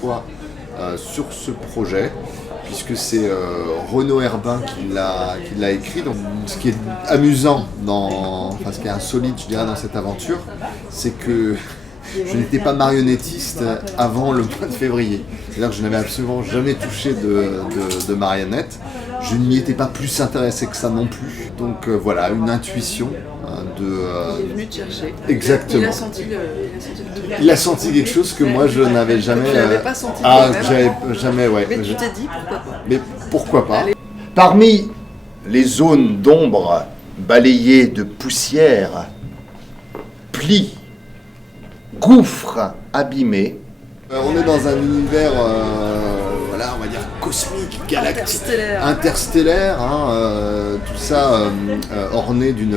fois sur ce projet, puisque c'est Renaud Herbin qui l'a écrit. Donc, ce qui est amusant, ce qui est insolite, je dirais, dans cette aventure, c'est que je n'étais pas marionnettiste avant le mois de février. C'est-à-dire que je n'avais absolument jamais touché de marionnette. Je n'y étais pas plus intéressé que ça non plus. Donc voilà, une intuition Il est venu te chercher. Exactement. Il a senti quelque chose que moi je n'avais jamais... Tu n'avais pas senti j'avais jamais, ouais. Mais tu t'es dit pourquoi pas. Mais pourquoi pas. Parmi les zones d'ombre balayées de poussière, plis, gouffres abîmés. On est dans un univers, on va dire cosmique, galactique, interstellaire, tout ça orné d'une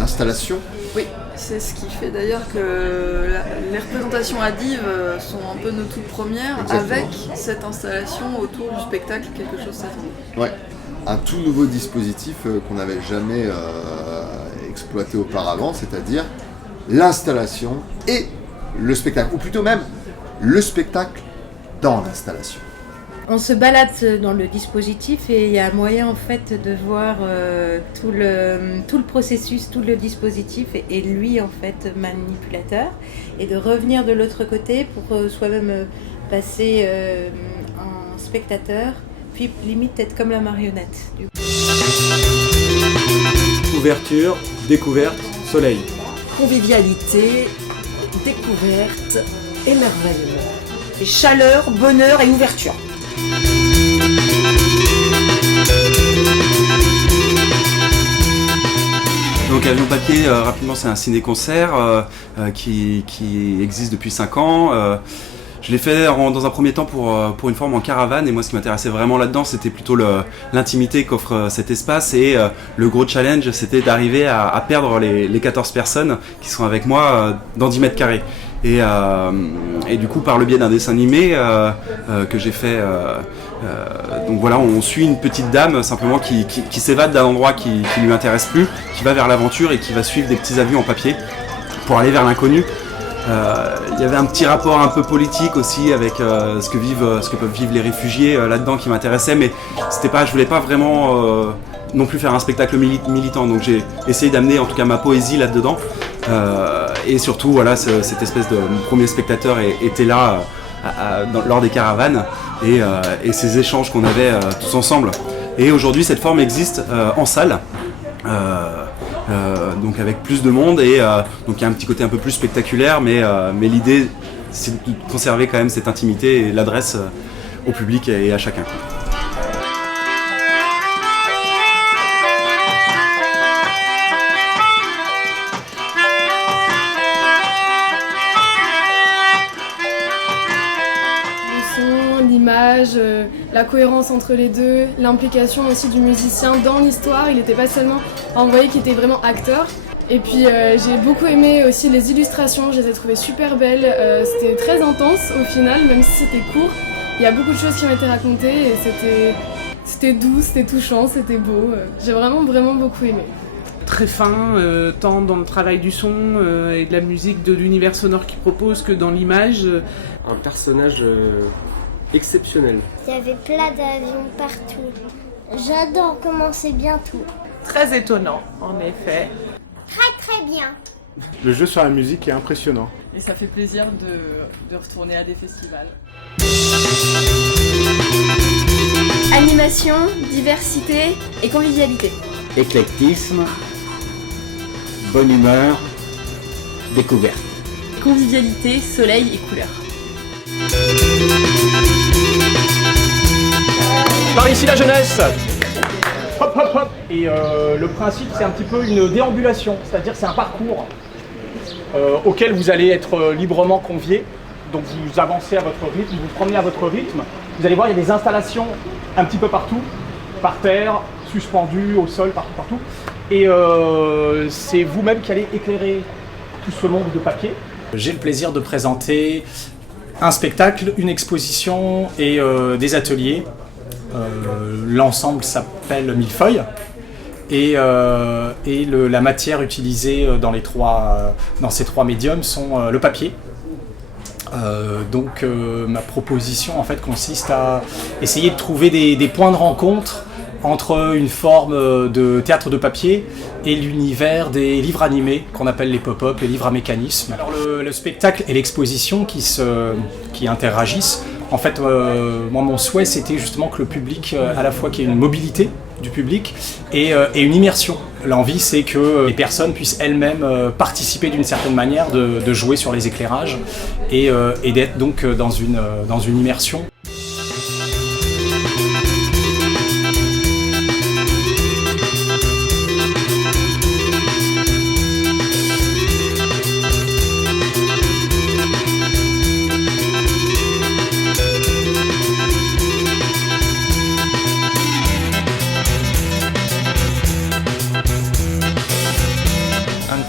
installation. Oui, c'est ce qui fait d'ailleurs que les représentations à Dives sont un peu nos toutes premières. Exactement. Avec cette installation autour du spectacle, quelque chose s'attend. Ouais, un tout nouveau dispositif qu'on n'avait jamais exploité auparavant, c'est-à-dire l'installation et le spectacle, ou plutôt même le spectacle dans l'installation. On se balade dans le dispositif et il y a moyen en fait de voir tout le processus, tout le dispositif et lui en fait manipulateur, et de revenir de l'autre côté pour soi-même passer en spectateur, puis limite être comme la marionnette. Ouverture, découverte, soleil. Convivialité, découverte, émerveillement. Et chaleur, bonheur et ouverture. Donc Avion Papier, rapidement, c'est un ciné-concert qui existe depuis 5 ans. Je l'ai fait dans un premier temps pour une forme en caravane, et moi ce qui m'intéressait vraiment là-dedans, c'était plutôt l'intimité qu'offre cet espace, et le gros challenge, c'était d'arriver à perdre les 14 personnes qui sont avec moi dans 10 mètres carrés. Et du coup, par le biais d'un dessin animé que j'ai fait, donc voilà, on suit une petite dame simplement qui s'évade d'un endroit qui lui intéresse plus, qui va vers l'aventure et qui va suivre des petits avions en papier pour aller vers l'inconnu. Il y avait un petit rapport un peu politique aussi avec ce que peuvent vivre les réfugiés là-dedans qui m'intéressait, mais je voulais pas vraiment non plus faire un spectacle militant, donc j'ai essayé d'amener en tout cas ma poésie là-dedans, et surtout voilà, cette espèce de mon premier spectateur était là lors des caravanes, et ces échanges qu'on avait tous ensemble. Et aujourd'hui cette forme existe en salle. Donc avec plus de monde, et donc il y a un petit côté un peu plus spectaculaire, mais l'idée c'est de conserver quand même cette intimité et l'adresse au public et à chacun. L'image, la cohérence entre les deux, l'implication aussi du musicien dans l'histoire. Il n'était pas seulement, on voyait qu'il était vraiment acteur. Et puis j'ai beaucoup aimé aussi les illustrations, je les ai trouvées super belles. C'était très intense au final, même si c'était court. Il y a beaucoup de choses qui ont été racontées et c'était doux, c'était touchant, c'était beau. J'ai vraiment beaucoup aimé. Très fin, tant dans le travail du son et de la musique, de l'univers sonore qu'il propose, que dans l'image. Un personnage exceptionnel. Il y avait plein d'avions partout. J'adore comment c'est bien tout. Très étonnant, en effet. Très bien. Le jeu sur la musique est impressionnant. Et ça fait plaisir de retourner à des festivals. Animation, diversité et convivialité. Éclectisme, bonne humeur, découverte. Convivialité, soleil et couleurs. Par ici la jeunesse. Hop hop hop. Et le principe c'est un petit peu une déambulation, c'est-à-dire c'est un parcours auquel vous allez être librement conviés. Donc vous avancez à votre rythme, vous vous promenez à votre rythme. Vous allez voir, il y a des installations un petit peu partout, par terre, suspendues au sol, partout. Et c'est vous-même qui allez éclairer tout ce monde de papier. J'ai le plaisir de présenter un spectacle, une exposition et des ateliers. L'ensemble s'appelle Millefeuille, et la matière utilisée dans ces trois médiums sont le papier, Donc ma proposition en fait consiste à essayer de trouver des points de rencontre entre une forme de théâtre de papier et l'univers des livres animés qu'on appelle les pop-up, les livres à mécanisme. Alors le spectacle et l'exposition qui interagissent, en fait moi mon souhait c'était justement que le public, à la fois qu'il y ait une mobilité du public et une immersion. L'envie c'est que les personnes puissent elles-mêmes participer d'une certaine manière, de jouer sur les éclairages et d'être donc dans une immersion.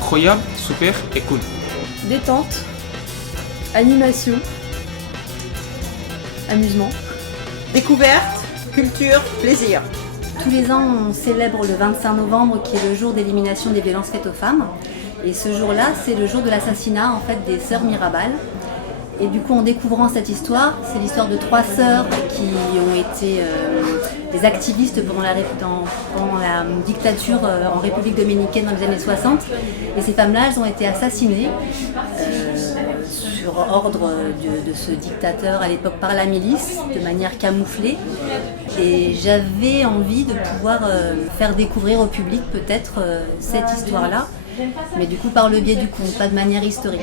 Incroyable, super et cool. Détente, animation, amusement, découverte, culture, plaisir. Tous les ans, on célèbre le 25 novembre qui est le jour d'élimination des violences faites aux femmes. Et ce jour-là, c'est le jour de l'assassinat en fait, des sœurs Mirabal. Et du coup, en découvrant cette histoire, c'est l'histoire de 3 sœurs qui ont été des activistes pendant la dictature en République dominicaine dans les années 60. Et ces femmes-là, elles ont été assassinées sur ordre de ce dictateur à l'époque par la milice, de manière camouflée. Et j'avais envie de pouvoir faire découvrir au public peut-être cette histoire-là. Mais du coup par le biais du conte, pas de manière historique.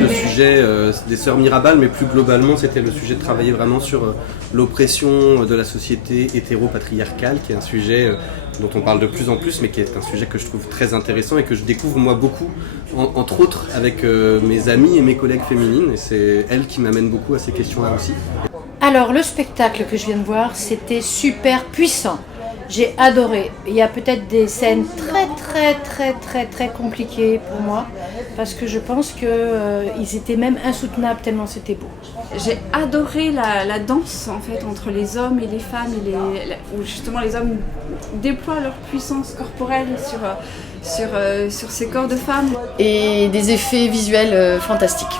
Le sujet des sœurs Mirabal, mais plus globalement, c'était le sujet de travailler vraiment sur l'oppression de la société hétéro-patriarcale, qui est un sujet dont on parle de plus en plus, mais qui est un sujet que je trouve très intéressant et que je découvre moi beaucoup, entre autres avec mes amies et mes collègues féminines, et c'est elles qui m'amènent beaucoup à ces questions-là aussi. Alors le spectacle que je viens de voir, c'était super puissant. J'ai adoré. Il y a peut-être des scènes très compliquées pour moi, parce que je pense qu'ils étaient même insoutenables tellement c'était beau. J'ai adoré la danse en fait entre les hommes et les femmes, où justement les hommes déploient leur puissance corporelle sur ces corps de femmes. Et des effets visuels fantastiques.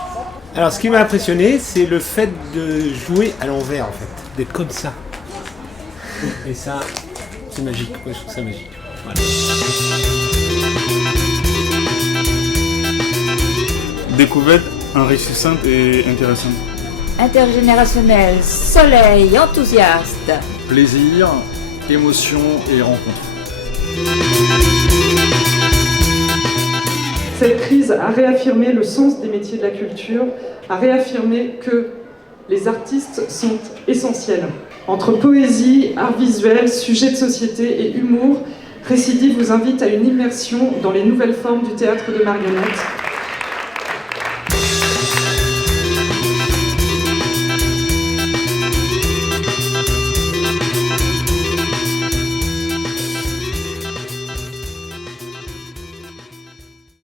Alors ce qui m'a impressionné, c'est le fait de jouer à l'envers en fait, d'être comme ça. Et ça, c'est magique, moi je trouve ça magique. Voilà. Découverte enrichissante et intéressante. Intergénérationnel, soleil, enthousiaste. Plaisir, émotion et rencontre. Cette crise a réaffirmé le sens des métiers de la culture, a réaffirmé que les artistes sont essentiels. Entre poésie, art visuel, sujet de société et humour, Récidive vous invite à une immersion dans les nouvelles formes du théâtre de marionnettes.